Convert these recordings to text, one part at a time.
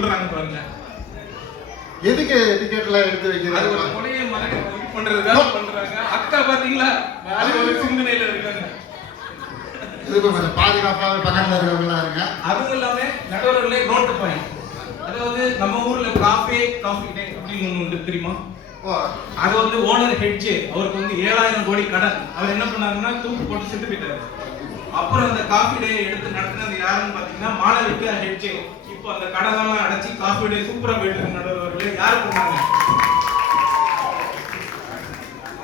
சொல்றாங்க பாருங்க. எதுக்கு டிக்கெட்லாம் எடுத்து வைக்கிறாங்க? அது ஒரு கொலையை பண்றதுக்காக பண்றாங்க. அக்கா பாத்தீங்களா வேற ஒரு சிந்தனையில இருக்காங்க. இதுக்கு கொஞ்சம் பாதுகாப்பாக பக்கத்தில் இருக்கிறவங்களா இருங்க. அதுவும் இல்லாம நடுவர்களே நோட்டு பாயிண்ட், அதாவது நம்ம ஊர்ல காஃபி டே அப்படின்னு ஒண்ணு உண்டு தெரியுமா? அது வந்து ஓனர் ஹெட்ஜ், அவருக்கு வந்து 7000 கோடி கடன். அவர் என்ன பண்ணாருன்னா தூக்கு போட்டு செத்து போயிட்டாரு. அப்புறம் அந்த காஃபி டே எடுத்து நடத்தினது யாருன்னு பாத்தீங்கன்னா மாளவிகா ஹெட்ஜ். இப்போ அந்த கடனெல்லாம் அடைச்சி காஃபி டே சூப்பரா போயிட்டு இருக்கு. நடுவர்களே யார் பண்ணாங்க?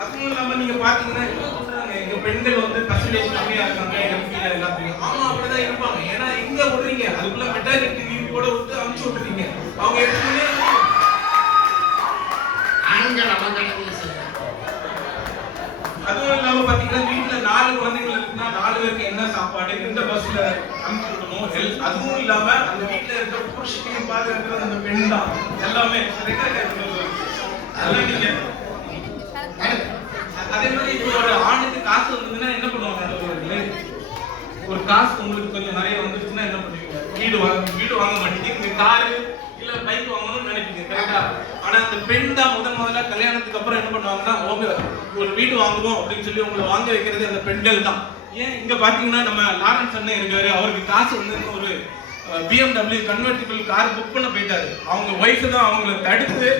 அதுவும் இல்லாம நீங்க பாத்தீங்கன்னா சொல்றாங்க எங்க பெண்கள் வந்து பர்சன்டேஜ் கம்மியா இருக்காங்க எம்பில எல்லாத்தையும். ஆமா அப்படிதான் இருப்பாங்க. ஏன்னா இங்க விடுறீங்க, அதுக்குள்ள மெட்டாலிட்டி லீவ் கூட விட்டு அனுப்பிச்சு விட்டுறீங்க. அவங்க எடுத்துக்கிட்டே அதுவும் இல்லாம பாத்தீங்கன்னா வீட்டுல 4 குழந்தைகள் இருக்குன்னா 4 பேருக்கு என்ன சாப்பாடு, எந்த பஸ்ல அனுப்பிச்சு விடணும், அதுவும் இல்லாம அந்த வீட்டுல இருக்க புருஷனையும் பாதுகாக்கிறது அந்த பெண் தான். எல்லாமே அதெல்லாம் நீங்க அதே மாதிரி இப்போ ஒரு ஆணுக்கு காசு வந்ததுன்னா என்ன பண்ணுவாங்க? ஒரு காசு உங்களுக்கு கொஞ்சம் நிறைய வந்துருச்சுன்னா என்ன பண்ணுவீங்க? வீடு வாங்க மாட்டீங்க, இந்த காரு இல்ல பைக் வாங்கணும்னு நினைப்பீங்க, கரெக்டா? ஆனா அந்த பெண் தான் முதல்ல கல்யாணத்துக்கு அப்புறம் என்ன பண்ணுவாங்கன்னா ஒரு வீடு வாங்குவோம் அப்படின்னு சொல்லி உங்களை வாங்க வைக்கிறது அந்த பெண்கள் தான். ஏன் இங்க பாத்தீங்கன்னா நம்ம லாரன்ஸ் அண்ணன் இருக்காரு, அவருக்கு காசு வந்து ஒரு BMW கன்வெர்டிபிள் கார் புக் பண்ண போயிட்டாரு. அவங்க ஒய்ஃப் தான் அவங்களை தடுத்து